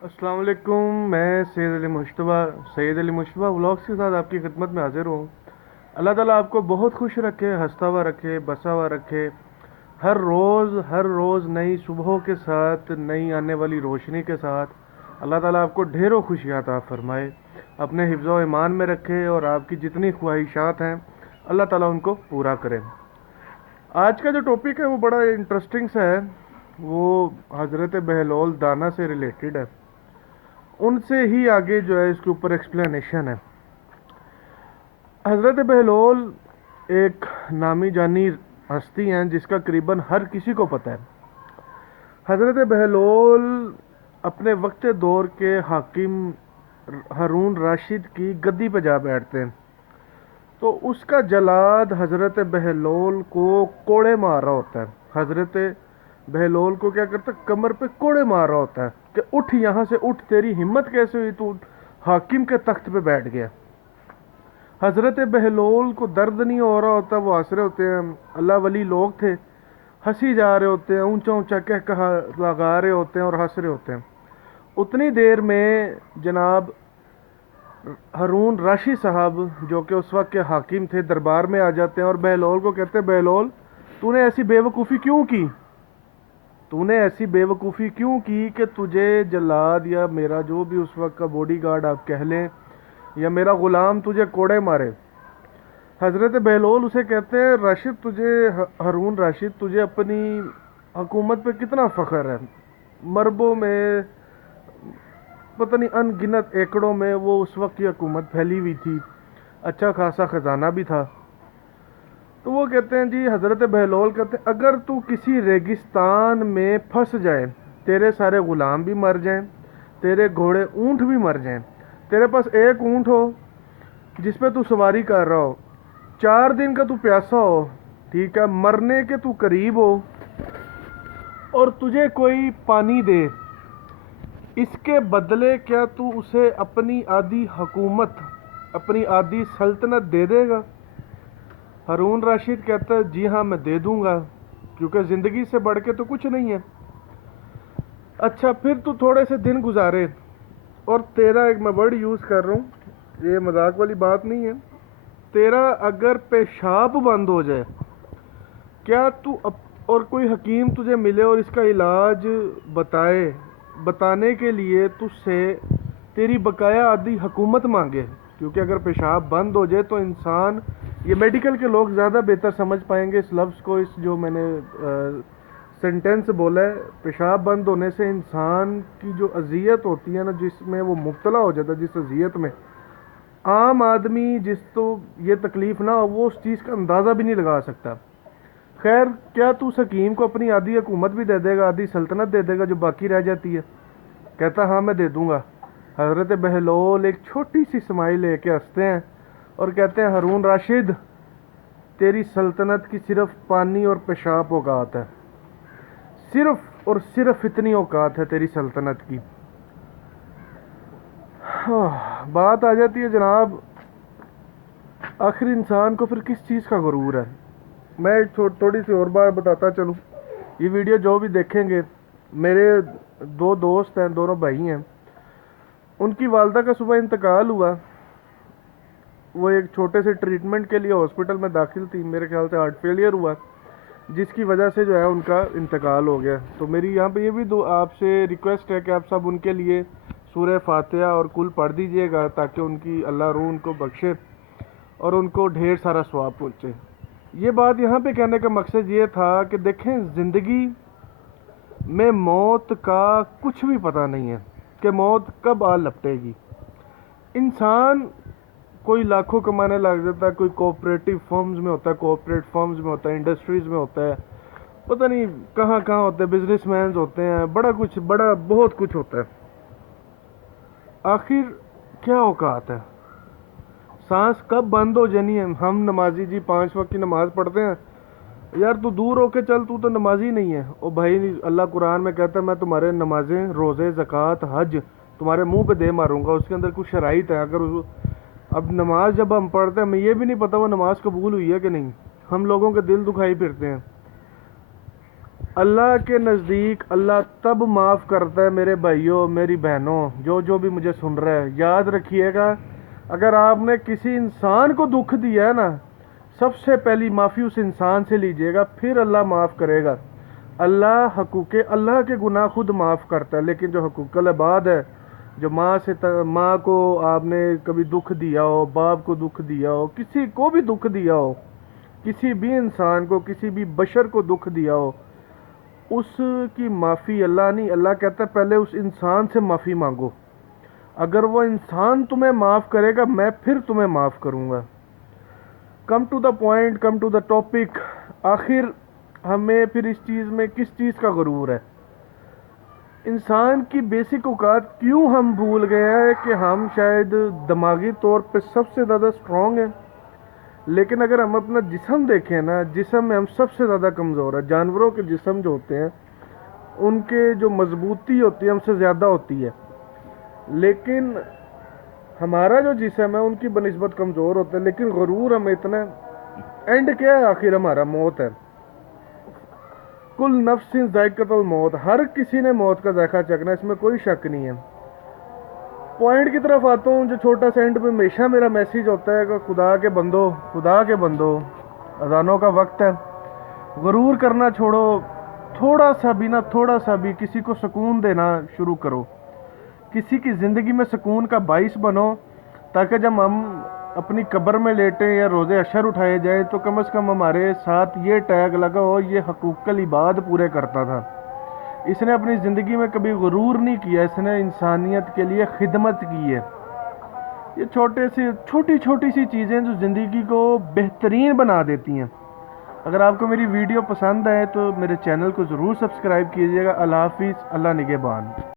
السلام علیکم، میں سید علی مشتبہ ولاگس کے ساتھ آپ کی خدمت میں حاضر ہوں۔ اللہ تعالیٰ آپ کو بہت خوش رکھے، ہنستا ہوا رکھے، بسا ہوا رکھے، ہر روز نئی صبحوں کے ساتھ، نئی آنے والی روشنی کے ساتھ اللہ تعالیٰ آپ کو ڈھیروں خوشیات عطا فرمائے، اپنے حفظ و ایمان میں رکھے اور آپ کی جتنی خواہشات ہیں اللہ تعالیٰ ان کو پورا کرے۔ آج کا جو ٹاپک ہے وہ بڑا انٹرسٹنگ سا ہے، وہ حضرت بہلول دانا سے ریلیٹڈ ہے، ان سے ہی آگے جو ہے اس کے اوپر ایکسپلینیشن ہے۔ حضرت بہلول ایک نامی جانی ہستی ہیں جس کا قریباً ہر کسی کو پتہ ہے۔ حضرت بہلول اپنے وقت دور کے حاکم ہارون راشد کی گدی پہ جا بیٹھتے ہیں، تو اس کا جلاد حضرت بہلول کو کوڑے مار رہا ہوتا ہے۔ حضرت بہلول کو کیا کرتا ہے؟ کمر پہ کوڑے مار رہا ہوتا ہے کہ اٹھ یہاں سے اٹھ، تیری ہمت کیسے ہوئی، تو حاکم کے تخت پہ بیٹھ گیا۔ حضرت بہلول کو درد نہیں ہو رہا ہوتا، وہ ہنس رہے ہوتے ہیں، اللہ ولی لوگ تھے، ہنسی جا رہے ہوتے ہیں، اونچا اونچا کہا لگا رہے ہوتے ہیں اور ہنس رہے ہوتے ہیں۔ اتنی دیر میں جناب ہارون راشد صاحب جو کہ اس وقت کے حاکم تھے دربار میں آ جاتے ہیں اور بہلول کو کہتے ہیں، بہلول تو نے ایسی بے وقوفی کیوں کی؟ تو نے ایسی بے وقوفی کیوں کی کہ تجھے جلاد یا میرا جو بھی اس وقت کا باڈی گارڈ آپ کہہ لیں یا میرا غلام تجھے کوڑے مارے؟ حضرت بہلول اسے کہتے ہیں، راشد تجھے، ہارون راشد تجھے اپنی حکومت پہ کتنا فخر ہے؟ مربوں میں پتہ نہیں ان گنت ایکڑوں میں وہ اس وقت کی حکومت پھیلی ہوئی تھی، اچھا خاصا خزانہ بھی تھا۔ تو وہ کہتے ہیں جی، حضرت بہلول کہتے ہیں اگر تو کسی ریگستان میں پھنس جائے، تیرے سارے غلام بھی مر جائیں، تیرے گھوڑے اونٹ بھی مر جائیں، تیرے پاس ایک اونٹ ہو جس پہ تو سواری کر رہا ہو، 4 دن کا تو پیاسا ہو، ٹھیک ہے، مرنے کے تو قریب ہو، اور تجھے کوئی پانی دے، اس کے بدلے کیا تو اسے اپنی آدھی حکومت، اپنی آدھی سلطنت دے دے گا؟ ہارون راشد کہتا ہے جی ہاں میں دے دوں گا، کیونکہ زندگی سے بڑھ کے تو کچھ نہیں ہے۔ اچھا پھر تو تھوڑے سے دن گزارے، اور تیرا ایک میں ورڈ یوز کر رہا ہوں، یہ مذاق والی بات نہیں ہے، تیرا اگر پیشاب بند ہو جائے، کیا تو اور کوئی حکیم تجھے ملے اور اس کا علاج بتائے، بتانے کے لیے تجھ سے تیری بقایا آدھی حکومت مانگے؟ کیونکہ اگر پیشاب بند ہو جائے تو انسان، یہ میڈیکل کے لوگ زیادہ بہتر سمجھ پائیں گے اس لفظ کو، اس جو میں نے سینٹینس بولا ہے، پیشاب بند ہونے سے انسان کی جو اذیت ہوتی ہے نا، جس میں وہ مبتلا ہو جاتا ہے، جس اذیت میں عام آدمی جس تو یہ تکلیف نہ ہو وہ اس چیز کا اندازہ بھی نہیں لگا سکتا۔ خیر، کیا تو اس حکیم کو اپنی آدھی حکومت بھی دے دے گا، آدھی سلطنت دے دے گا جو باقی رہ جاتی ہے؟ کہتا ہاں میں دے دوں گا۔ حضرت بہلول ایک چھوٹی سی اسمائل لے کے ہنستے ہیں اور کہتے ہیں، ہارون راشد تیری سلطنت کی صرف پانی اور پیشاب اوقات ہے، صرف اور صرف اتنی اوقات ہے تیری سلطنت کی۔ بات آ جاتی ہے جناب، آخر انسان کو پھر کس چیز کا غرور ہے؟ میں ایک تھوڑی سی اور بات بتاتا چلوں۔ یہ ویڈیو جو بھی دیکھیں گے، میرے 2 دوست ہیں، دونوں بھائی ہیں، ان کی والدہ کا صبح انتقال ہوا، وہ ایک چھوٹے سے ٹریٹمنٹ کے لیے ہاسپٹل میں داخل تھی، میرے خیال سے ہارٹ فیلئر ہوا، جس کی وجہ سے جو ہے ان کا انتقال ہو گیا۔ تو میری یہاں پہ یہ بھی آپ سے ریکویسٹ ہے کہ آپ سب ان کے لیے سورہ فاتحہ اور کل پڑھ دیجئے گا، تاکہ ان کی اللہ روح ان کو بخشے اور ان کو ڈھیر سارا ثواب پہنچے۔ یہ بات یہاں پہ کہنے کا مقصد یہ تھا کہ دیکھیں، زندگی میں موت کا کچھ بھی پتہ نہیں ہے کہ موت کب آ لپٹے گی۔ انسان کوئی لاکھوں کمانے لگ جاتا ہے، کوئی کوآپریٹو فرمز میں ہوتا ہے، کوآپریٹ فرمز میں ہوتا ہے، انڈسٹریز میں ہوتا ہے، پتہ نہیں کہاں کہاں ہوتے ہیں، بزنس مینز ہوتے ہیں، بڑا بہت کچھ ہوتا ہے۔ آخر کیا اوقات ہے؟ سانس کب بند ہو جانی ہے؟ ہم نمازی جی 5 وقت کی نماز پڑھتے ہیں، یار تو دور ہو کے چل، تو نمازی نہیں ہے۔ او بھائی، اللہ قرآن میں کہتا ہے میں تمہارے نمازیں، روزے، زکوٰۃ، حج تمہارے منہ پہ دے ماروں گا، اس کے اندر کچھ شرائط ہیں۔ اگر اب نماز جب ہم پڑھتے ہیں، ہمیں یہ بھی نہیں پتہ وہ نماز قبول ہوئی ہے کہ نہیں، ہم لوگوں کے دل دکھائی پھرتے ہیں۔ اللہ کے نزدیک اللہ تب معاف کرتا ہے میرے بھائیوں، میری بہنوں، جو بھی مجھے سن رہا ہے، یاد رکھیے گا، اگر آپ نے کسی انسان کو دکھ دیا ہے نا، سب سے پہلی معافی اس انسان سے لیجئے گا، پھر اللہ معاف کرے گا۔ اللہ اللہ کے گناہ خود معاف کرتا ہے، لیکن جو حقوق العباد ہے، جو ماں کو آپ نے کبھی دکھ دیا ہو، باپ کو دکھ دیا ہو، کسی کو بھی دکھ دیا ہو، کسی بھی انسان کو، کسی بھی بشر کو دکھ دیا ہو، اس کی معافی اللہ نہیں، اللہ کہتا ہے پہلے اس انسان سے معافی مانگو، اگر وہ انسان تمہیں معاف کرے گا میں پھر تمہیں معاف کروں گا۔ Come to the point, come to the topic, آخر ہمیں پھر اس چیز میں کس چیز کا غرور ہے؟ انسان کی بیسک اوقات کیوں ہم بھول گئے ہیں کہ ہم شاید دماغی طور پہ سب سے زیادہ اسٹرانگ ہیں، لیکن اگر ہم اپنا جسم دیکھیں نا، جسم میں ہم سب سے زیادہ کمزور ہیں۔ جانوروں کے جسم جو ہوتے ہیں ان کے جو مضبوطی ہوتی ہے ہم سے زیادہ ہوتی ہے، لیکن ہمارا جو جسم ہے ان کی بنسبت کمزور ہوتا ہے، لیکن غرور ہمیں اتنا ہے۔ اینڈ کیا ہے؟ آخر ہمارا موت ہے۔ کل نفس ذائقۃ الموت، ہر کسی نے موت کا ذائقہ چکھنا، اس میں کوئی شک نہیں ہے۔ پوائنٹ کی طرف آتا ہوں، جو چھوٹا سا اینڈ پہ ہمیشہ میرا میسیج ہوتا ہے کہ خدا کے بندو، اذانوں کا وقت ہے، غرور کرنا چھوڑو، تھوڑا سا بھی کسی کو سکون دینا شروع کرو، کسی کی زندگی میں سکون کا باعث بنو، تاکہ جب ہم اپنی قبر میں لیٹیں یا روزے اشر اٹھائے جائیں تو کم از کم ہمارے ساتھ یہ ٹیگ لگا ہو، یہ حقوق العباد پورے کرتا تھا، اس نے اپنی زندگی میں کبھی غرور نہیں کیا، اس نے انسانیت کے لیے خدمت کی ہے۔ یہ چھوٹی چھوٹی سی چیزیں جو زندگی کو بہترین بنا دیتی ہیں۔ اگر آپ کو میری ویڈیو پسند آئے تو میرے چینل کو ضرور سبسکرائب کیجیے گا۔ اللہ حافظ، اللہ نگہبان۔